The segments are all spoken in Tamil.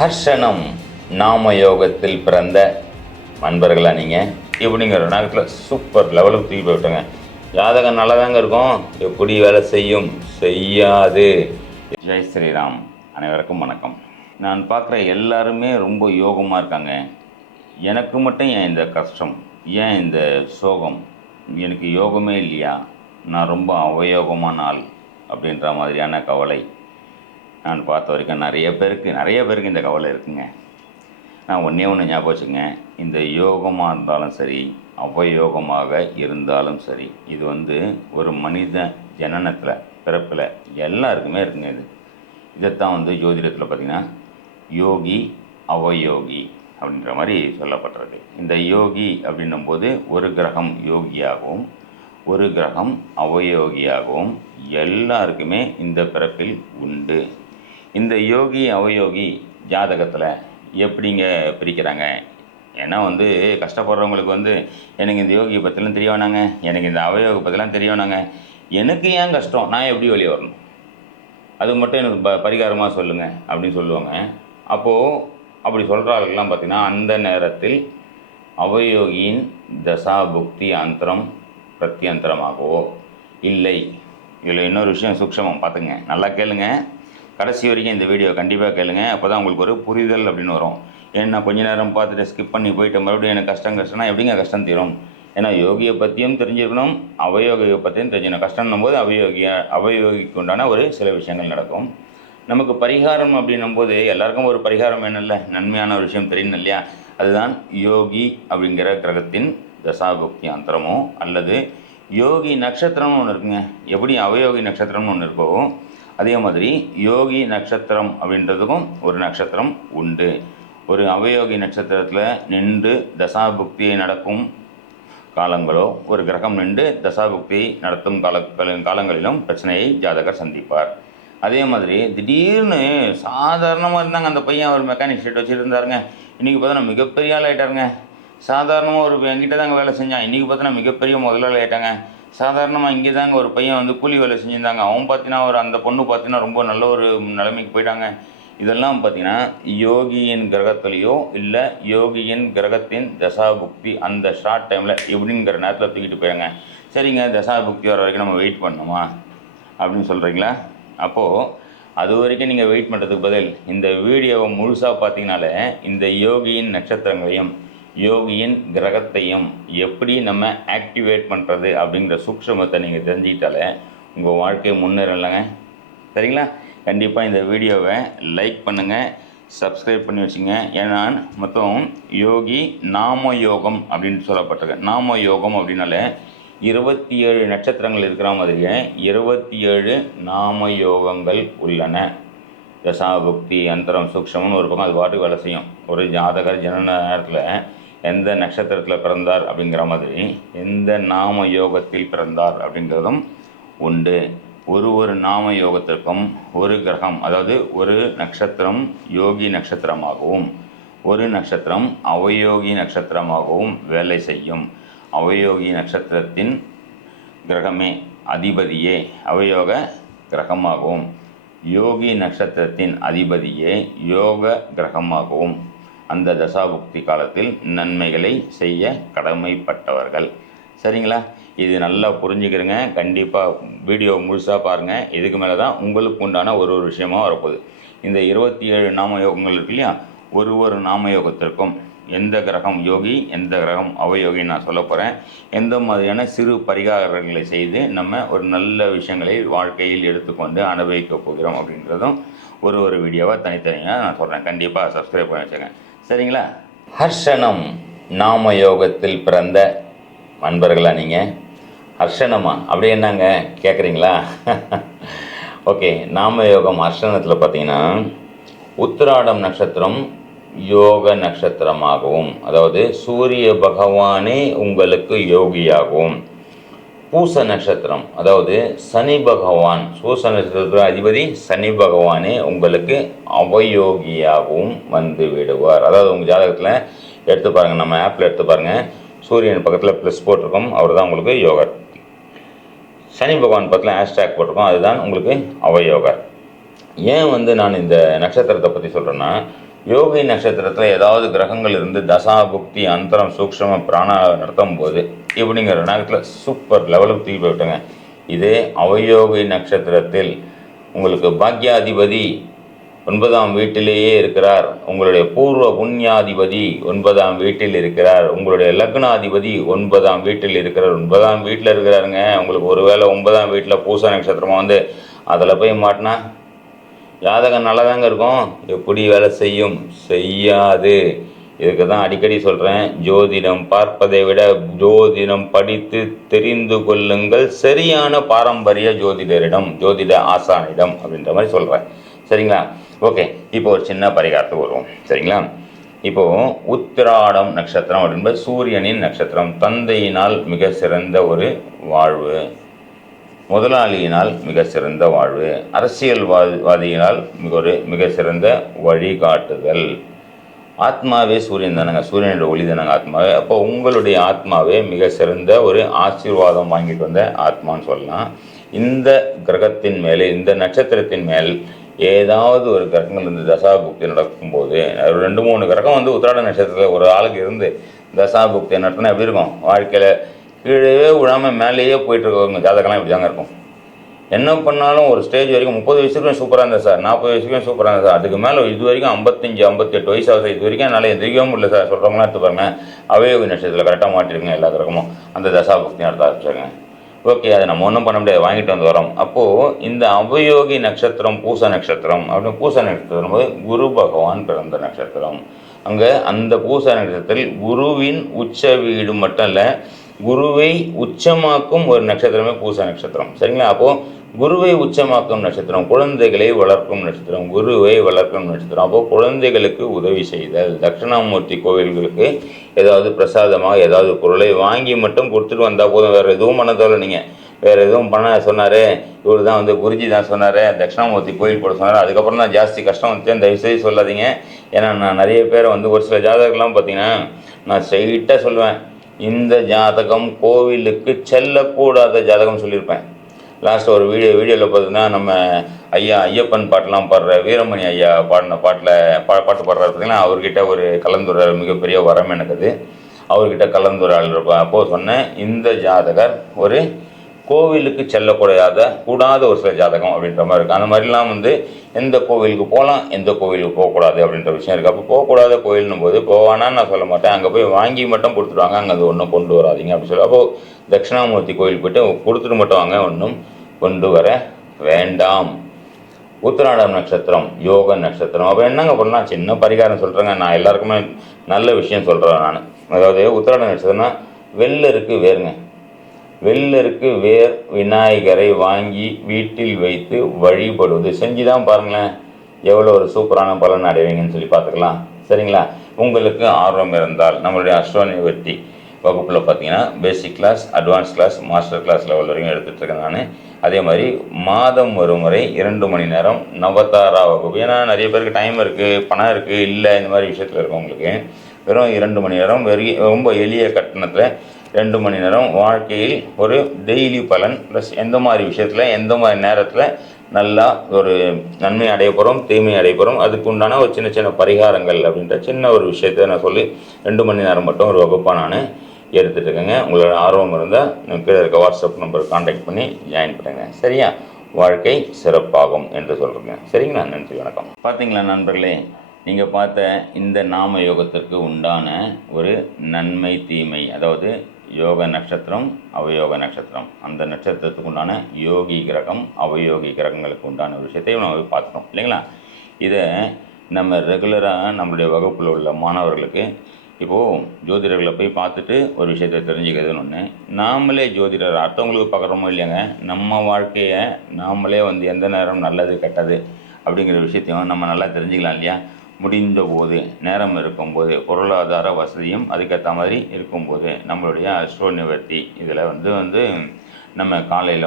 ஹர்ஷனம் நாம யோகத்தில் பிறந்த நண்பர்களா நீங்கள் இப்படிங்கிற நேரத்தில் சூப்பர் லெவலுக்கு தூக்கி போயிட்டோங்க. ஜாதகம் நல்லா தாங்க இருக்கும், எப்படி வேலை செய்யும் செய்யாது. ஜெய் ஸ்ரீராம். அனைவருக்கும் வணக்கம். நான் பார்க்குற எல்லாருமே ரொம்ப யோகமாக இருக்காங்க. எனக்கு மட்டும் ஏன் இந்த கஷ்டம், ஏன் இந்த சோகம், எனக்கு யோகமே இல்லையா, நான் ரொம்ப அவயோகமான ஆள் அப்படின்ற மாதிரியான கவலை நான் பார்த்த வரைக்கும் நிறைய பேருக்கு இந்த கவலை இருக்குங்க. நான் ஒன்று ஞாபகம் வச்சுங்க, இந்த யோகமாக இருந்தாலும் சரி அவயோகமாக இருந்தாலும் சரி, இது ஒரு மனித ஜனனத்தில் பிறப்பில் எல்லாருக்குமே இருக்குங்க. இதைத்தான் ஜோதிடத்தில் பார்த்திங்கன்னா யோகி அவயோகி அப்படின்ற மாதிரி சொல்லப்பட்டிருக்கு. இந்த யோகி அப்படின்னும்போது ஒரு கிரகம் யோகியாகவும் ஒரு கிரகம் அவயோகியாகவும் எல்லாருக்குமே இந்த பிறப்பில் உண்டு. இந்த யோகி அவயோகி ஜாதகத்தில் எப்படிங்க பிரிக்கிறாங்க? ஏன்னா கஷ்டப்படுறவங்களுக்கு எனக்கு இந்த யோகியை பற்றிலாம் தெரிய வேணாங்க, எனக்கு இந்த அவயோகை பற்றிலாம் தெரிய வேணாங்க, எனக்கு ஏன் கஷ்டம், நான் எப்படி வெளியே வரணும், அது மட்டும் எனக்கு பரிகாரமாக சொல்லுங்கள் அப்படின்னு சொல்லுவாங்க. அப்போது அப்படி சொல்கிற ஆளுக்கெல்லாம் பார்த்திங்கன்னா அந்த நேரத்தில் அவயோகியின் தசா புக்தி அந்தரம் பிரத்யந்தரமாகவோ இல்லை. இதில் இன்னொரு விஷயம் சூக்ஷமம் பார்த்துங்க, நல்லா கேளுங்க, கடைசி வரைக்கும் இந்த வீடியோ கண்டிப்பாக கேளுங்க. அப்போ தான் உங்களுக்கு ஒரு புரிதல் அப்படின்னு வரும். ஏன்னா கொஞ்ச நேரம் பார்த்துட்டு ஸ்கிப் பண்ணி போயிட்டு மறுபடியும் எனக்கு கஷ்டம்னா எப்படிங்க கஷ்டம் தீரும்? ஏன்னா யோகியை பற்றியும் தெரிஞ்சுக்கணும், அவயோகியை பற்றியும் தெரிஞ்சுக்கணும். கஷ்டம்னும் போது அவயோகிக்கு உண்டான ஒரு சில விஷயங்கள் நடக்கும். நமக்கு பரிகாரம் அப்படின்னும் போது எல்லாருக்கும் ஒரு பரிகாரம் வேணும் இல்லை, நன்மையான ஒரு விஷயம் தெரியணும் இல்லையா? அதுதான் யோகி அப்படிங்கிற கிரகத்தின் தசாபுக்தி அந்தரமோ அல்லது யோகி நட்சத்திரம்னு ஒன்று இருக்குங்க. எப்படி அவயோகி நட்சத்திரம்னு ஒன்று இருக்கோ அதே மாதிரி யோகி நட்சத்திரம் அப்படின்றதுக்கும் ஒரு நட்சத்திரம் உண்டு. ஒரு அவயோகி நட்சத்திரத்தில் நின்று தசாபுக்தியை நடக்கும் காலங்களோ ஒரு கிரகம் நின்று தசாபுக்தியை நடத்தும் காலங்களிலும் பிரச்சனையை ஜாதகர் சந்திப்பார். அதே மாதிரி திடீர்னு சாதாரணமாக இருந்தாங்க அந்த பையன், ஒரு மெக்கானிக் ஷெட் வச்சுருந்தாருங்க, இன்றைக்கி பார்த்தோன்னா மிகப்பெரிய ஆள் ஆகிட்டாருங்க. சாதாரணமாக ஒரு என்கிட்ட தாங்க வேலை செஞ்சான், இன்றைக்கி பார்த்தோன்னா மிகப்பெரிய முதலாளி ஆகிட்டாங்க. சாதாரணமாக இங்கே தாங்க ஒரு பையன் கூலி வேலை செஞ்சுருந்தாங்க, அவன் பார்த்தீங்கன்னா அந்த பொண்ணு பார்த்தீங்கன்னா ரொம்ப நல்ல ஒரு நிலைமைக்கு போயிட்டாங்க. இதெல்லாம் பார்த்தீங்கன்னா யோகியின் கிரகத்துலேயோ இல்லை யோகியின் கிரகத்தின் தசாபுக்தி அந்த ஷார்ட் டைமில் எப்படிங்கிற நேரத்தில் தூக்கிட்டு போயிடுங்க. சரிங்க, தசாபுக்தி வர வரைக்கும் நம்ம வெயிட் பண்ணணுமா அப்படின்னு சொல்கிறீங்களா? அப்போது அது வரைக்கும் நீங்கள் வெயிட் பண்ணுறதுக்கு பதில் இந்த வீடியோவை முழுசாக பார்த்தீங்கனாலே இந்த யோகியின் நட்சத்திரங்களையும் யோகியின் கிரகத்தையும் எப்படி நம்ம ஆக்டிவேட் பண்ணுறது அப்படிங்கிற சூக்ஷ்மத்தை நீங்கள் தெரிஞ்சுக்கிட்டாலே உங்கள் வாழ்க்கையை முன்னேறலைங்க. சரிங்களா? கண்டிப்பாக இந்த வீடியோவை லைக் பண்ணுங்கள், சப்ஸ்கிரைப் பண்ணி வச்சுங்க. ஏன்னா மொத்தம் யோகி நாம யோகம் அப்படின்னு சொல்லப்பட்டிருக்கு. நாம யோகம் அப்படின்னாலே 27 நட்சத்திரங்கள் இருக்கிற மாதிரியே 27 நாம யோகங்கள் உள்ளன. தசாபுக்தி அந்தரம் சூக்ஷம்னு ஒரு பக்கம் அது பாட்டுக்கு வேலை செய்யும். ஒரு ஜாதகர் ஜனன நேரத்தில் எந்த நட்சத்திரத்தில் பிறந்தார் அப்படிங்கிற மாதிரி எந்த நாம யோகத்தில் பிறந்தார் அப்படிங்கிறதும் உண்டு. ஒரு நாம யோகத்திற்கும் ஒரு கிரகம், அதாவது ஒரு நட்சத்திரம் யோகி நட்சத்திரமாகவும் ஒரு நட்சத்திரம் அவயோகி நட்சத்திரமாகவும் வேலை செய்யும். அவயோகி நட்சத்திரத்தின் கிரகமே அதிபதியே அவயோக கிரகமாகவும் யோகி நட்சத்திரத்தின் அதிபதியே யோக கிரகமாகவும் அந்த தசாபுக்தி காலத்தில் நன்மைகளை செய்ய கடமைப்பட்டவர்கள். சரிங்களா? இது நல்லா புரிஞ்சுக்கிறங்க. கண்டிப்பாக வீடியோ முழுசாக பாருங்கள். இதுக்கு மேலே தான் உங்களுக்கு உண்டான ஒரு விஷயமாக வரப்போகுது. இந்த 27 நாமயோகங்கள் இருக்கு இல்லையா, ஒரு நாமயோகத்திற்கும் எந்த கிரகம் யோகி எந்த கிரகம் அவயோகின்னு நான் சொல்ல போகிறேன். எந்த மாதிரியான சிறு பரிகாரங்களை செய்து நம்ம ஒரு நல்ல விஷயங்களை வாழ்க்கையில் எடுத்துக்கொண்டு அனுபவிக்க போகிறோம் அப்படின்றதும் ஒரு வீடியோவாக தனித்தனியாக நான் சொல்கிறேன். கண்டிப்பாக சப்ஸ்கிரைப் பண்ணி வச்சுங்க. சரிங்களா? ஹர்ஷனம் நாம யோகத்தில் பிறந்த நண்பர்களா நீங்கள்? ஹர்ஷனமா அப்படி என்னங்க கேட்குறீங்களா? ஓகே, நாம யோகம் ஹர்ஷனத்தில் பார்த்தீங்கன்னா உத்திராடம் நட்சத்திரம் யோக நட்சத்திரமாகவும், அதாவது சூரிய பகவானே உங்களுக்கு யோகியாகவும், பூச நட்சத்திரம் அதாவது சனி பகவான், பூச நட்சத்திரத்தில் அதிபதி சனி பகவானே உங்களுக்கு அவயோகியாகவும் வந்து விடுவார். அதாவது உங்கள் ஜாதகத்தில் எடுத்து பாருங்கள், நம்ம ஆப்பில் எடுத்து பாருங்கள், சூரியன் பக்கத்தில் ப்ளஸ் போட்டிருக்கோம், அவர் தான் உங்களுக்கு யோகர். சனி பகவான் பக்கத்தில் ஹேஷ்டேக் போட்டிருக்கோம், அதுதான் உங்களுக்கு அவயோகர். ஏன் நான் இந்த நட்சத்திரத்தை பற்றி சொல்கிறேன்னா, யோகி நட்சத்திரத்தில் ஏதாவது கிரகங்கள் இருந்து தசா புக்தி அந்தரம் சூக்ஷ்ம பிராண நடத்தும் போது இப்படிங்கிற நேரத்தில் சூப்பர் லெவலுக்கு தூக்கி போயிட்டுங்க. இதே அவயோகி நட்சத்திரத்தில் உங்களுக்கு பாக்யாதிபதி 9ஆம் வீட்டிலேயே இருக்கிறார், உங்களுடைய பூர்வ புண்ணியாதிபதி 9ஆம் வீட்டில் இருக்கிறார், உங்களுடைய லக்னாதிபதி 9ஆம் வீட்டில் இருக்கிறார். 9ஆம் வீட்டில் இருக்கிறாருங்க. உங்களுக்கு ஒருவேளை 9ஆம் வீட்டில் பூச நட்சத்திரமாக வந்து அதில் போய் மாட்டினா ஜாதகம் நல்லா தாங்க இருக்கும், எப்படி வேலை செய்யும்? செய்யாது. இதுக்கு தான் அடிக்கடி சொல்கிறேன், ஜோதிடம் பார்ப்பதை விட ஜோதிடம் படித்து தெரிந்து கொள்ளுங்கள் சரியான பாரம்பரிய ஜோதிடரிடம், ஜோதிட ஆசானிடம் அப்படின்ற மாதிரி சொல்கிறேன். சரிங்களா? ஓகே, இப்போ ஒரு சின்ன பரிகாரத்துக்கு வருவோம். சரிங்களா? இப்போது உத்திராடம் நட்சத்திரம் அப்படின்பது சூரியனின் நட்சத்திரம். தந்தையினால் மிக சிறந்த ஒரு வாழ்வு, முதலாளியினால் மிக சிறந்த வாழ்வு, அரசியல்வாதியினால் மிக சிறந்த வழிகாட்டுதல். ஆத்மாவே சூரியன் தானங்க, சூரியனோட ஒளி தானங்க ஆத்மாவே. அப்போ உங்களுடைய ஆத்மாவே மிக சிறந்த ஒரு ஆசீர்வாதம் வாங்கிட்டு வந்த ஆத்மான்னு சொல்லலாம். இந்த கிரகத்தின் மேலே, இந்த நட்சத்திரத்தின் மேல் ஏதாவது ஒரு கிரகங்கள் இந்த தசாபுக்தி நடக்கும்போது, 2-3 கிரகம் வந்து உத்திராட நட்சத்திரத்தில் ஒரு ஆளுக்கு இருந்து தசாபுக்தி நடத்தினா எப்படி இருக்கும்? வாழ்க்கையில் கீழே விழாமல் மேலேயே போயிட்டு இருக்கவங்க ஜாதகம்லாம் இப்படி தாங்க இருக்கும். என்ன பண்ணாலும் ஒரு ஸ்டேஜ் வரைக்கும் 30 வயசுக்கும் சூப்பராக இருந்தேன் சார், 40 வயசுக்கும் சூப்பராக இருந்தேன் சார், அதுக்கு மேலே இது வரைக்கும் 55-58 வயசு ஆகுது, இது வரைக்கும் என்னால் எந்திரிக்கவும் முடியல சார் சொல்கிறவங்களாம் எடுத்து பாருங்க. அவயோகி நட்சத்திரத்தில் கரெக்டாக மாட்டிருக்குங்க எல்லா கிரகமும், அந்த தசாபுக்தி நடத்த ஆரம்பிச்சாங்க. ஓகே, அதை நம்ம ஒன்றும் பண்ண முடியாது, வாங்கிட்டு வந்து வரோம். அப்போது இந்த அவயோகி நட்சத்திரம் பூச நட்சத்திரம் அப்படின்னு, பூச நட்சத்திரம் போது குரு பகவான் பிறந்த நட்சத்திரம். அங்கே அந்த பூச நட்சத்திரத்தில் குருவின் உச்ச வீடு மட்டும் இல்லை, குருவை உச்சமாக்கும் ஒரு நட்சத்திரமே பூச நட்சத்திரம். சரிங்களா? அப்போது குருவை உச்சமாக்கும் நட்சத்திரம், குழந்தைகளை வளர்க்கும் நட்சத்திரம், குருவை வளர்க்கும் நட்சத்திரம். அப்போது குழந்தைகளுக்கு உதவி செய்தல், தட்சிணாமூர்த்தி கோவில்களுக்கு ஏதாவது பிரசாதமாக ஏதாவது பொருளை வாங்கி மட்டும் கொடுத்துட்டு வந்தால் போதும், வேறு எதுவும் பண்ணதோல. நீங்கள் வேறு எதுவும் பண்ண சொன்னார், இவர் தான் வந்து குருஜி தான் சொன்னார், தட்சிணாமூர்த்தி கோயில் போட சொன்னார், அதுக்கப்புறம் தான் ஜாஸ்தி கஷ்டம் வந்து தயவுசெய்து சொல்லாதீங்க. ஏன்னா நான் நிறைய பேரை வந்து ஒரு சில ஜாதகங்கள்லாம் பார்த்தீங்கன்னா நான் ஸ்ட்ரைட்டாக சொல்லுவேன், இந்த ஜாதகம் கோவிலுக்கு செல்லக்கூடாத ஜாதகம் சொல்லியிருப்பேன். லாஸ்ட் ஒரு வீடியோவில் பார்த்தீங்கன்னா நம்ம ஐயப்பன் பாட்டெலாம் பாடுற வீரமணி ஐயா பாடின பாட்டு பாடுறாரு பார்த்தீங்கன்னா, அவர்கிட்ட ஒரு கலந்துரையாடல், மிகப்பெரிய வரம் எனக்கு அது. அவர்கிட்ட கலந்துரையாடல் இருப்பேன். அப்போது சொன்னேன், இந்த ஜாதகர் ஒரு கோவிலுக்கு கூடாத ஒரு சில ஜாதகம் அப்படின்ற மாதிரி இருக்குது. அந்த மாதிரிலாம் வந்து எந்த கோவிலுக்கு போகலாம், எந்த கோவிலுக்கு போகக்கூடாது அப்படின்ற விஷயம் இருக்குது. அப்போ போகக்கூடாத கோயில்னும் போது போவானான்னு நான் சொல்ல மாட்டேன், அங்கே போய் வாங்கி மட்டும் கொடுத்துருவாங்க, அங்கே அது ஒன்றும் கொண்டு வராதிங்க அப்படின்னு சொல்லி. அப்போது தட்சிணாமூர்த்தி கோயில் போய்ட்டு கொடுத்துட்டு மட்டும் வாங்க, ஒன்றும் கொண்டு வர வேண்டாம். உத்திராடம் நட்சத்திரம் யோக நட்சத்திரம். அப்போ என்னங்க பண்ணலாம்? சின்ன பரிகாரம் சொல்கிறேங்க, நான் எல்லாருக்குமே நல்ல விஷயம் சொல்கிறேன் நான். அதாவது உத்திராட நட்சத்திரம்னா வெள்ளருக்கு வேறுங்க, வெள்ளருக்கு வேர் விநாயகரை வாங்கி வீட்டில் வைத்து வழிபடுவது. செஞ்சு தான் பாருங்களேன், எவ்வளோ ஒரு சூப்பரான பலன் அடைவீங்கன்னு சொல்லி பார்த்துக்கலாம். சரிங்களா? உங்களுக்கு ஆர்வம் இருந்தால் நம்மளுடைய அஸ்ட்ரோனிவர்த்தி வகுப்பில் பார்த்தீங்கன்னா basic class, advance class, master class level வரைக்கும் எடுத்துகிட்ருக்கேன் நான். அதே மாதிரி மாதம் ஒரு முறை 2 மணி நேரம் நவதாரா வகுப்பு. ஏன்னா நிறைய பேருக்கு டைம் இருக்குது, பணம் இருக்குது, இல்லை, இந்த மாதிரி விஷயத்தில் இருக்கவங்களுக்கு வெறும் 2 மணி நேரம் ரொம்ப எளிய கட்டணத்தில் 2 மணி நேரம் வாழ்க்கையில் ஒரு டெய்லி பலன் ப்ளஸ் எந்த மாதிரி விஷயத்தில் எந்த மாதிரி நேரத்தில் நல்லா ஒரு நன்மை அடைய போகிறோம், தீமை அடைய போகிறோம், அதுக்கு உண்டான ஒரு சின்ன சின்ன பரிகாரங்கள் அப்படின்ற சின்ன ஒரு விஷயத்தை நான் சொல்லி 2 மணி நேரம் மட்டும் ஒரு வகுப்பாக நான் எடுத்துகிட்டு இருக்கேங்க. உங்களோட ஆர்வம் இருந்தால் கீழே இருக்க வாட்ஸ்அப் நம்பர் கான்டாக்ட் பண்ணி ஜாயின் பண்ணுங்க. சரியா? வாழ்க்கை சிறப்பாகும் என்று சொல்கிறேங்க. சரிங்களா? நன்றி, வணக்கம். பார்த்தீங்களா நண்பர்களே, நீங்கள் பார்த்த இந்த நாம யோகத்திற்கு உண்டான ஒரு நன்மை தீமை, அதாவது யோக நட்சத்திரம், அவயோக நட்சத்திரம், அந்த நட்சத்திரத்துக்கு உண்டான யோகி கிரகம், அவயோகி கிரகங்களுக்கு உண்டான விஷயத்தையும் நம்ம பார்த்துட்டோம் இல்லைங்களா? இதை நம்ம ரெகுலராக நம்மளுடைய வகுப்பில் உள்ள மாணவர்களுக்கு, இப்போது ஜோதிடர்களை போய் பார்த்துட்டு ஒரு விஷயத்தை தெரிஞ்சுக்கிறதுன்னு ஒன்று, நாமளே ஜோதிடர் அடுத்தவங்களுக்கு பார்க்குறோமோ இல்லையாங்க, நம்ம வாழ்க்கையை நாமளே வந்து எந்த நேரம் நல்லது கெட்டது அப்படிங்கிற விஷயத்தையும் நம்ம நல்லா தெரிஞ்சுக்கலாம் இல்லையா? முடிந்த போது, நேரம் இருக்கும்போது, பொருளாதார வசதியும் அதுக்கேற்ற மாதிரி இருக்கும்போது நம்மளுடைய அஸ்ட்ரோ நிவர்த்தி இதில் வந்து நம்ம காலையில்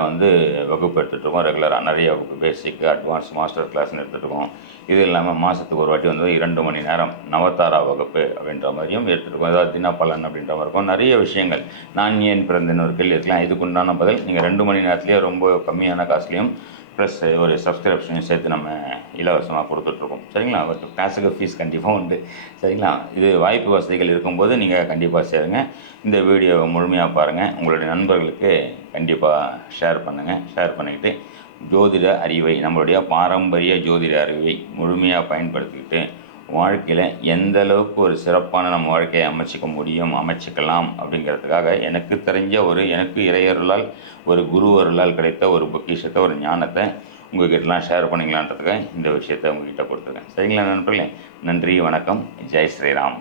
வகுப்பு எடுத்துகிட்ருக்கோம். ரெகுலராக நிறைய வகுப்பு, பேசிக், அட்வான்ஸ், மாஸ்டர் கிளாஸ்னு எடுத்துகிட்ருக்கோம். இது இல்லாமல் மாதத்துக்கு ஒரு வாட்டி 2 மணி நேரம் நவதாரா வகுப்பு அப்படின்ற மாதிரியும் எடுத்துகிட்ருக்கோம். ஏதாவது தினப்பலன் அப்படின்ற மாதிரி இருக்கும். நிறைய விஷயங்கள், நான் ஏன் பிறந்தேன்னு ஒரு கேள்வி இருக்கலாம், இதுக்குண்டான பதில் நீங்கள் 2 மணி நேரத்துலேயே ரொம்ப கம்மியான காசுலேயும் ப்ளஸ் ஒரு சப்ஸ்கிரிப்ஷனையும் சேர்த்து நம்ம இலவசமாக கொடுத்துட்ருக்கோம். சரிங்களா? ஒரு கிளாஸுக்கு ஃபீஸ் கண்டிப்பாக உண்டு. சரிங்களா? இது வாய்ப்பு வசதிகள் இருக்கும்போது நீங்கள் கண்டிப்பாக சேருங்க. இந்த வீடியோவை முழுமையாக பாருங்கள். உங்களுடைய நண்பர்களுக்கு கண்டிப்பாக ஷேர் பண்ணுங்கள். ஷேர் பண்ணிக்கிட்டு ஜோதிட அறிவை, நம்மளுடைய பாரம்பரிய ஜோதிட அறிவை முழுமையாக பயன்படுத்திக்கிட்டு வாழ்க்கையில் எந்த அளவுக்கு ஒரு சிறப்பான நம்ம வாழ்க்கையை அமைச்சிக்கலாம் அப்படிங்கிறதுக்காக எனக்கு தெரிஞ்ச எனக்கு இறையருளால் ஒரு குரு அருளால் கிடைத்த ஒரு பொக்கிஷத்தை, ஒரு ஞானத்தை உங்கள்கிட்டலாம் ஷேர் பண்ணிக்கலான்றதுக்காக இந்த விஷயத்தை உங்ககிட்ட கொடுத்துருக்கேன். சரிங்களா நண்பர்களே? நன்றி, வணக்கம், ஜெய் ஸ்ரீராம்.